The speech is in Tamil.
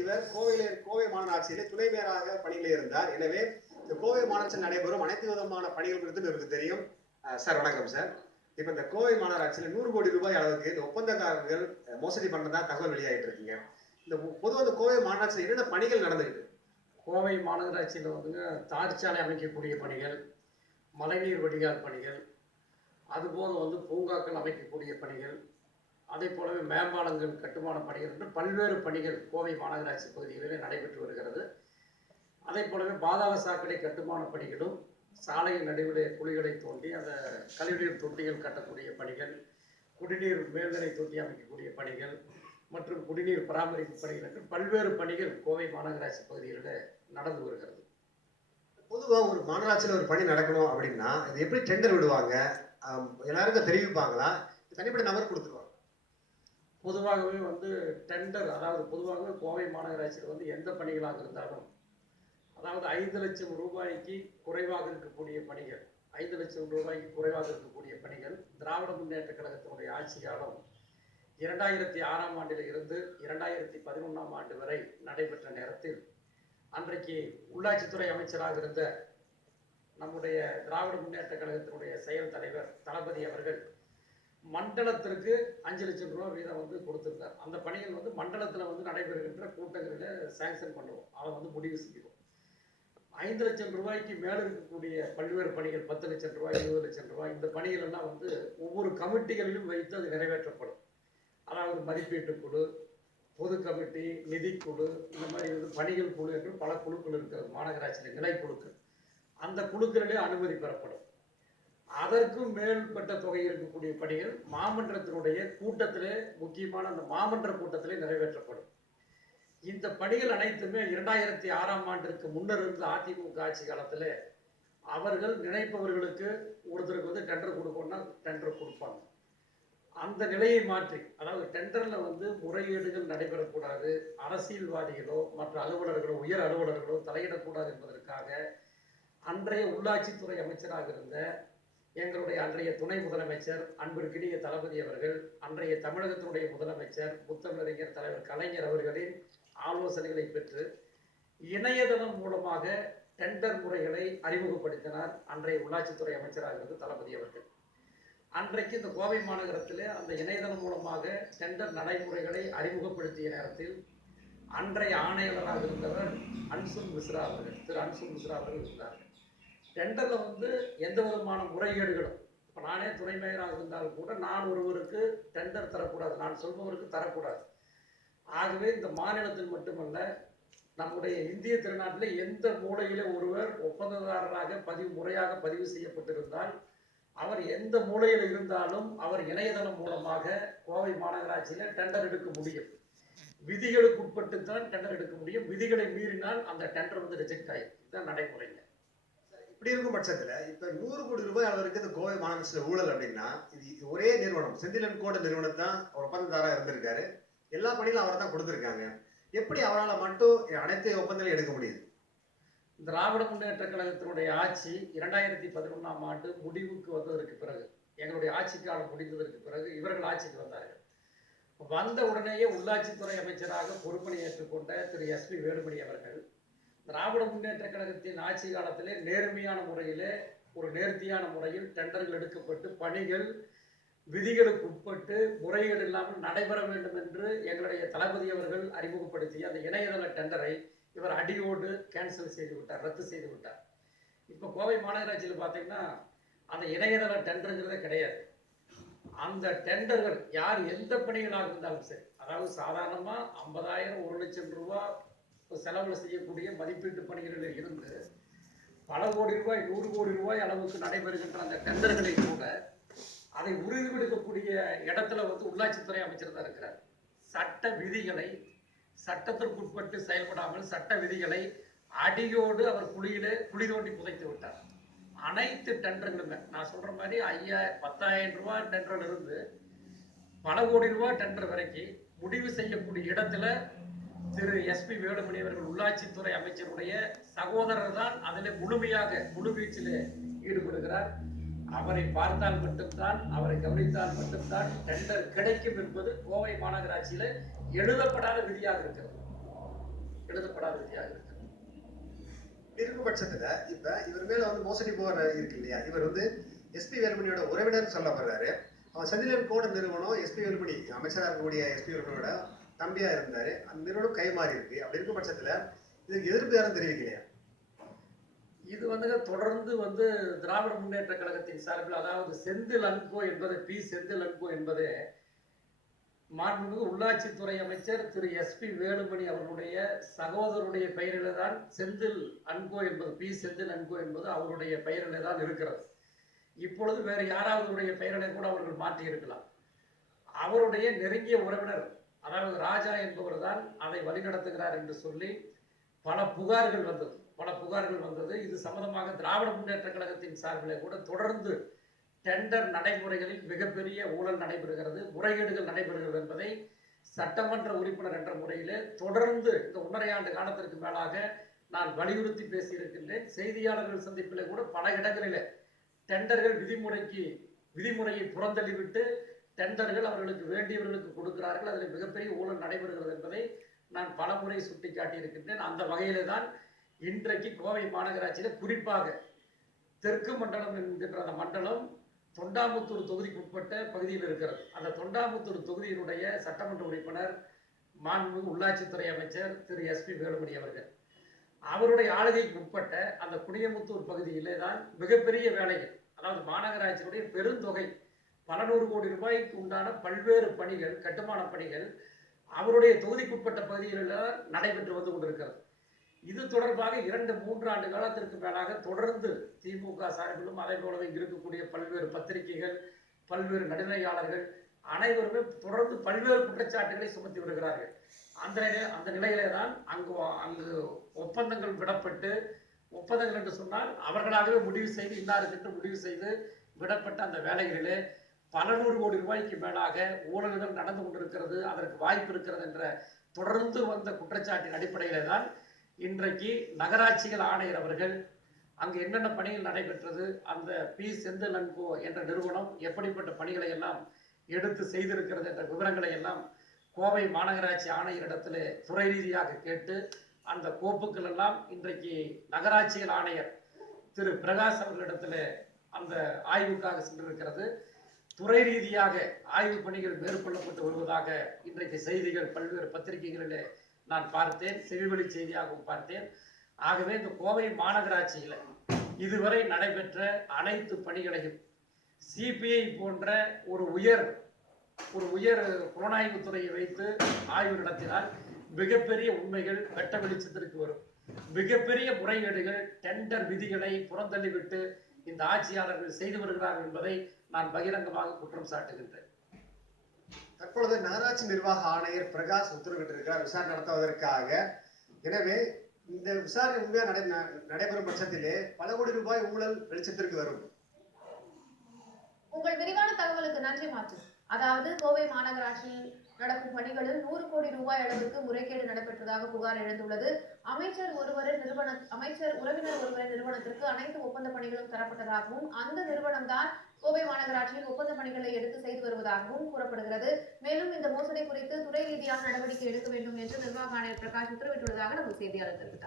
இவர் கோவையிலே கோவை மாநகராட்சியிலே துணை மேயராக பணியிலே இருந்தார். எனவே இந்த கோவை மாநகராட்சியில் நடைபெறும் அனைத்து விதமான பணிகள் குறித்து இவருக்கு தெரியும். சார் வணக்கம் சார். இப்ப இந்த கோவை மாநகராட்சியில் நூறு கோடி ரூபாய் அளவுக்கு இந்த ஒப்பந்தக்காரர்கள் மோசடி பண்ணதா தகவல் வெளியாகிட்டு இருக்கீங்க. இந்த பொதுவாக இந்த கோவை மாநகராட்சியில் என்னென்ன பணிகள் நடந்துகிட்டு கோவை மாநகராட்சியில் வந்துங்க தார்ச்சாலை அமைக்கக்கூடிய பணிகள் மழைநீர் வடிகால் பணிகள் அதுபோக வந்து பூங்காக்கள் அமைக்கக்கூடிய பணிகள் அதே போலவே மேம்பாலங்கள் கட்டுமான பணிகள் என்று பல்வேறு பணிகள் கோவை மாநகராட்சி பகுதிகளில் நடைபெற்று வருகிறது. அதே போலவே பாதாள சாக்கடை கட்டுமான பணிகளும் சாலையின் நடுவிலே குழிகளை தோண்டி அந்த கழிவுநீர் தொட்டிகள் கட்டக்கூடிய பணிகள் குடிநீர் மேல்நிலை தொட்டி அமைக்கக்கூடிய பணிகள் மற்றும் குடிநீர் பராமரிப்பு பணிகள் என்று பல்வேறு பணிகள் கோவை மாநகராட்சி பகுதிகளில் நடந்து வருகிறது. பொதுவாக ஒரு மாநகராட்சியில் ஒரு பணி நடக்கணும் அப்படின்னா இது எப்படி டெண்டர் விடுவாங்க? எல்லாருக்கும் தெரிவிப்பாங்களா? தனிப்பட்ட நபர் கொடுத்துருவாங்க. பொதுவாகவே வந்து டெண்டர் அதாவது பொதுவாகவே கோவை மாநகராட்சியில் வந்து எந்த பணிகளாக இருந்தாலும் அதாவது ஐந்து லட்சம் ரூபாய்க்கு குறைவாக இருக்கக்கூடிய பணிகள் ஐந்து லட்சம் ரூபாய்க்கு குறைவாக இருக்கக்கூடிய பணிகள் திராவிட முன்னேற்ற கழகத்தினுடைய ஆட்சி காலம் இரண்டாயிரத்தி ஆறாம் ஆண்டில் இருந்து இரண்டாயிரத்தி பதினொன்றாம் ஆண்டு வரை நடைபெற்ற நேரத்தில் அன்றைக்கு உள்ளாட்சித்துறை அமைச்சராக இருந்த நம்முடைய திராவிட முன்னேற்ற கழகத்தினுடைய செயல் தலைவர் தளபதி அவர்கள் மண்டலத்திற்கு அஞ்சு லட்சம் ரூபா வீதம் வந்து கொடுத்திருந்தார் அந்த பணிகள் வந்து மண்டலத்தில் வந்து நடைபெறுகின்ற கூட்டங்களில் சேங்ஷன் பண்ணுவோம். அதை வந்து முடிவு செய்வோம் ஐந்து லட்சம் ரூபாய்க்கு மேலே இருக்கக்கூடிய பல்வேறு பணிகள் பத்து லட்சம் ரூபாய் இருபது லட்சம் ரூபாய் இந்த பணிகள் எல்லாம் வந்து ஒவ்வொரு கமிட்டிகளிலும் வைத்து அது நிறைவேற்றப்படும். அதாவது மதிப்பீட்டு குழு பொது கமிட்டி நிதிக்குழு இந்த மாதிரி வந்து பணிகள் குழு என்று பல குழுக்கள் இருக்கிறது. மாநகராட்சியில் நிலைக்குழுக்கள். அந்த குழுக்களிலே அனுமதி பெறப்படும். அதற்கும் மேற்பட்ட தொகை இருக்கக்கூடிய பணிகள் மாமன்றத்தினுடைய கூட்டத்திலே முக்கியமான அந்த மாமன்ற கூட்டத்திலே நிறைவேற்றப்படும். இந்த பணிகள் அனைத்துமே இரண்டாயிரத்தி ஆறாம் ஆண்டிற்கு முன்னர் இருந்த அதிமுக ஆட்சி காலத்தில் அவர்கள் நினைப்பவர்களுக்கு ஒருத்தருக்கு வந்து டெண்டர் கொடுக்கணும்னா டெண்டர் கொடுப்பாங்க. அந்த நிலையை மாற்றி அதாவது டெண்டரில் வந்து முறைகேடுகள் நடைபெறக்கூடாது அரசியல்வாதிகளோ மற்ற அலுவலர்களோ உயர் அலுவலர்களோ தலையிடக்கூடாது என்பதற்காக அன்றைய உள்ளாட்சித்துறை அமைச்சராக இருந்த எங்களுடைய அன்றைய துணை முதலமைச்சர் அன்பிற்கினிய தளபதி அவர்கள் அன்றைய தமிழகத்தினுடைய முதலமைச்சர் முத்தமிழறிஞர் தலைவர் கலைஞர் அவர்களின் ஆலோசனைகளை பெற்று இணையதளம் மூலமாக டெண்டர் முறைகளை அறிமுகப்படுத்தினார் அன்றைய உள்ளாட்சித்துறை அமைச்சராக இருந்த தளபதி அவர்கள். அன்றைக்கு இந்த கோவை மாநகரத்தில் அந்த இணையதளம் மூலமாக டெண்டர் நடைமுறைகளை அறிமுகப்படுத்திய நேரத்தில் அன்றைய ஆணையாளராக இருந்தவர் அன்சுன் மிஸ்ரா அவர்கள் திரு அன்சுன் மிஸ்ரா அவர்கள் இருந்தார்கள் டெண்டரில் வந்து எந்த விதமான முறைகேடுகளும். இப்போ நானே துணை மேயராக இருந்தாலும் கூட நான் ஒருவருக்கு டெண்டர் தரக்கூடாது. நான் சொல்பவருக்கு தரக்கூடாது. ஆகவே இந்த மாநிலத்தில் மட்டுமல்ல நம்முடைய இந்திய திருநாட்டில் எந்த மூலையிலே ஒருவர் ஒப்பந்ததாரராக பதிவு முறையாக பதிவு செய்யப்பட்டிருந்தால் அவர் எந்த மூலையில் இருந்தாலும் அவர் இணையதளம் மூலமாக கோவை மாநகராட்சியில் டெண்டர் எடுக்க முடியும். விதிகளுக்கு உட்பட்டு தான் டெண்டர் எடுக்க முடியும். விதிகளை மீறினால் அந்த டெண்டர் வந்து ரிஜெக்ட் ஆகிடும் இதுதான் நடைமுறைங்க. இப்படி இருக்கும் பட்சத்துல இப்ப நூறு கோடி ரூபாய் அளவிற்கு இந்த கோவை மாநகராட்சியில் ஊழல் அப்படின்னா இது ஒரே நிறுவனம் செந்திலன் கோட்டை நிறுவனம் தான் அவர் ஒப்பந்ததாரா இருந்திருக்காரு. எல்லா பணிகளும் அவர் தான் கொடுத்துருக்காங்க. எப்படி அவரால் மட்டும் அனைத்து ஒப்பந்தங்களையும் எடுக்க முடியுது? திராவிட முன்னேற்ற கழகத்தினுடைய ஆட்சி இரண்டாயிரத்தி பதினொன்றாம் ஆண்டு முடிவுக்கு வந்ததற்கு பிறகு எங்களுடைய ஆட்சி காலம் முடிந்ததற்கு பிறகு இவர்கள் ஆட்சிக்கு வந்தார்கள். வந்த உடனேயே உள்ளாட்சித்துறை அமைச்சராக பொறுப்பணி ஏற்றுக்கொண்ட திரு எஸ் பி வேலுமணி அவர்கள் திராவிட முன்னேற்ற கழகத்தின் ஆட்சி காலத்திலே நேர்மையான முறையிலே ஒரு நேர்த்தியான முறையில் டெண்டர்கள் எடுக்கப்பட்டு பணிகள் விதிகளுக்கு உட்பட்டு முறைகள் இல்லாமல் நடைபெற வேண்டும் என்று எங்களுடைய தளபதி அவர்கள் அறிமுகப்படுத்திய அந்த இணையதள டெண்டரை இவர் அடியோடு கேன்சல் செய்து விட்டார் ரத்து செய்து விட்டார். இப்போ கோவை மாநகராட்சியில் பார்த்தீங்கன்னா அந்த இணையதள டெண்டருங்கிறதே கிடையாது. அந்த டெண்டர்கள் யார் எந்த பணிகளாக இருந்தாலும் சரி அதாவது சாதாரணமாக ஐம்பதாயிரம் ஒரு லட்சம் ரூபா செலவில் செய்யக்கூடிய மதிப்பீட்டு பணிகளில் இருந்து பல கோடி ரூபாய் நூறு கோடி ரூபாய் அளவுக்கு நடைபெறுகின்ற அந்த டெண்டர்களை கூட அதை உறுதிப்படுத்தக்கூடிய இடத்துல வந்து உள்ளாட்சித்துறை அமைச்சர் தான் இருக்கிறார். சட்ட விதிகளை சட்டத்திற்குட்பட்டு செயல்படாமல் சட்ட விதிகளை அடியோடு அவர் குழியில குழி தோண்டி புதைத்து விட்டார். அனைத்து டெண்டர்களுமே நான் சொல்ற மாதிரி ஐயாயிரம் பத்தாயிரம் ரூபாய் டெண்டர் இருந்து பல கோடி ரூபாய் டெண்டர் வரைக்கும் முடிவு செய்யக்கூடிய இடத்துல திரு எஸ்பி வேலுமணி அவர்கள் உள்ளாட்சித்துறை அமைச்சருடைய சகோதரர் தான் அதில் முழுமையாக முழுவீச்சில் ஈடுபடுகிறார். அவரை பார்த்தால் மட்டும்தான் அவரை கவனித்தால் மட்டும்தான் டெண்டர் கிடைக்கும் என்பது கோவை மாநகராட்சியில எழுதப்படாத விதியாக இருக்கிறது. எழுதப்படாதவையாக இருக்கிறது. இருக்கும் பட்சத்துல இப்ப இவர் மேல வந்து மோசடி போற இருக்கு இல்லையா? இவர் வந்து எஸ்பி வேலுமணியோட உறவினர் சொல்லப்படுறாரு. அவர் செந்திலன் கோட நிறுவனம் எஸ்பி வேலுமணி அமைச்சராக இருக்கக்கூடிய எஸ்பி வேலுமணியோட தம்பியா இருந்தாரு. அந்த நிறுவனம் கைமாறி இருக்கு. அப்படி இருக்கும் பட்சத்துல இதுக்கு எதிர்ப்பு யாரும் தெரிவிக்கலையா? இது வந்து தொடர்ந்து வந்து திராவிட முன்னேற்ற கழகத்தின் சார்பில் அதாவது செந்தில் அன்கோ என்பது பி செந்தில் அன்கோ என்பது மாண்புமிகு உள்ளாட்சித்துறை அமைச்சர் திரு எஸ்பி வேலுமணி அவர்களுடைய சகோதரருடைய பெயரிலே தான் செந்தில் அன்கோ என்பது பி செந்தில் அன்கோ என்பது அவருடைய பெயரிலே தான் இருக்கிறது. இப்பொழுது வேறு யாராவதுடைய பெயரிலே கூட அவர்கள் மாற்றி இருக்கலாம் அவருடைய நெருங்கிய உறவினர் அதாவது ராஜா என்பவர் தான் அதை வழிநடத்துகிறார் என்று சொல்லி பல புகார்கள் வந்தது. பல புகார்கள் வந்தது. இது சம்பந்தமாக திராவிட முன்னேற்ற கழகத்தின் சார்பிலே கூட தொடர்ந்து டெண்டர் நடைமுறைகளில் மிகப்பெரிய ஊழல் நடைபெறுகிறது முறைகேடுகள் நடைபெறுகிறது என்பதை சட்டமன்ற உறுப்பினர் என்ற முறையிலே தொடர்ந்து இந்த ஒன்றரை ஆண்டு காலத்திற்கு மேலாக நான் வலியுறுத்தி பேசியிருக்கின்றேன். செய்தியாளர்கள் சந்திப்பில் கூட பல இடங்களில் டெண்டர்கள் விதிமுறைக்கு விதிமுறையை புறந்தள்ளிவிட்டு டெண்டர்கள் அவர்களுக்கு வேண்டியவர்களுக்கு கொடுக்கிறார்கள். அதில் மிகப்பெரிய ஊழல் நடைபெறுகிறது என்பதை நான் பலமுறை சுட்டிக்காட்டி இருக்கின்றேன் அந்த வகையிலே தான் இன்றைக்கு கோவை மாநகராட்சியில் குறிப்பாக தெற்கு மண்டலம் என்கின்ற அந்த மண்டலம் தொண்டாமுத்தூர் தொகுதிக்கு உட்பட்ட பகுதியில் இருக்கிறது. அந்த தொண்டாமுத்தூர் தொகுதியினுடைய சட்டமன்ற உறுப்பினர் மாண்புமிகு உள்ளாட்சித்துறை அமைச்சர் திரு எஸ்பி வேலுமணி அவர்கள். அவருடைய ஆளுகைக்கு உட்பட்ட அந்த குடியமுத்தூர் பகுதியிலே தான் மிகப்பெரிய வேலைகள் அதாவது மாநகராட்சியினுடைய பெருந்தொகை பல நூறு கோடி ரூபாய்க்கு உண்டான பல்வேறு பணிகள் கட்டுமான பணிகள் அவருடைய தொகுதிக்குட்பட்ட பகுதிகளில் நடைபெற்று வந்து கொண்டிருக்கிறது. இது தொடர்பாக இரண்டு மூன்று ஆண்டு காலத்திற்கு மேலாக தொடர்ந்து திமுக சார்பிலும் அதே போலவே இருக்கக்கூடிய பல்வேறு பத்திரிகைகள் பல்வேறு நடுநிலையாளர்கள் அனைவருமே தொடர்ந்து பல்வேறு குற்றச்சாட்டுகளை சுமத்தி வருகிறார்கள். அந்த அந்த நிலையிலே தான் அங்கு அங்கு ஒப்பந்தங்கள் விடப்பட்டு ஒப்பந்தங்கள் என்று சொன்னால் அவர்களாகவே முடிவு செய்து இன்னாருக்கு முடிவு செய்து விடப்பட்ட அந்த வேலைகளிலே பல நூறு கோடி ரூபாய்க்கு மேலாக ஊழல்கள் நடந்து கொண்டிருக்கிறது அதற்கு வாய்ப்பு இருக்கிறது என்ற தொடர்ந்து வந்த குற்றச்சாட்டின் அடிப்படையிலே தான் இன்றைக்கு நகராட்சிகள் ஆணையர் அவர்கள் அங்கு என்னென்ன பணிகள் நடைபெற்றது அந்த பி செந்தில் அன்கோ என்ற நிறுவனம் எப்படிப்பட்ட பணிகளை எல்லாம் எடுத்து செய்திருக்கிறது என்ற விவரங்களை எல்லாம் கோவை மாநகராட்சி ஆணையரிடத்தில் துறை ரீதியாக கேட்டு அந்த கோப்புக்கள் எல்லாம் இன்றைக்கு நகராட்சிகள் ஆணையர் திரு பிரகாஷ் அவர்களிடத்தில் அந்த ஆய்வுக்காக சென்றிருக்கிறது. துறை ரீதியாக ஆய்வு பணிகள் மேற்கொள்ளப்பட்டு வருவதாக இன்றைக்கு செய்திகள் பல்வேறு பத்திரிகைகளிலே நான் பார்த்தேன் செவிவழி செய்தியாகவும் பார்த்தேன். ஆகவே இந்த கோவை மாநகராட்சியில் இதுவரை நடைபெற்ற அனைத்து பணிகளையும் சிபிஐ போன்ற ஒரு உயர் ஒரு உயர் புலனாய்வு துறையை வைத்து ஆய்வு நடத்தினால் மிகப்பெரிய உண்மைகள் வெட்ட வெளிச்சத்திற்கு வரும். மிகப்பெரிய முறைகேடுகள் டெண்டர் விதிகளை புறந்தள்ளிவிட்டு இந்த ஆட்சியாளர்கள் செய்து வருகிறார்கள் என்பதை நான் பகிரங்கமாக குற்றம் சாட்டுகின்றேன். தற்பொழுது நகராட்சி நிர்வாக ஆணையர் பிரகாஷ் உத்தரவிட்டிருக்கிறார் விசாரணை நடத்துவதற்காக. எனவே இந்த விசாரணை உண்மையா நடை ந- நடைபெறும் பட்சத்திலே பல கோடி ரூபாய் ஊழல் வெளிச்சத்திற்கு வரும். உங்கள் விரிவான தகவலுக்கு நன்றி மாற்று அதாவது கோவை மாநகராட்சியில் நடக்கும் பணிகளில் நூறு கோடி ரூபாய் அளவுக்கு முறைகேடு நடைபெற்றதாக புகார் எழுந்துள்ளது. அமைச்சர் ஒருவரின் நிறுவன அமைச்சர் உறவினர் ஒருவரின் நிறுவனத்திற்கு அனைத்து ஒப்பந்த பணிகளும் தரப்பட்டதாகவும் அந்த நிறுவனம் தான் கோவை மாநகராட்சியில் ஒப்பந்த பணிகளை எடுத்து செய்து வருவதாகவும் கூறப்படுகிறது. மேலும் இந்த மோசடி குறித்து துறை ரீதியான நடவடிக்கை எடுக்க வேண்டும் என்று நிர்வாக ஆணையர் பிரகாஷ் உத்தரவிட்டுள்ளதாக நமது செய்தியாளர் தெரிவித்தார்.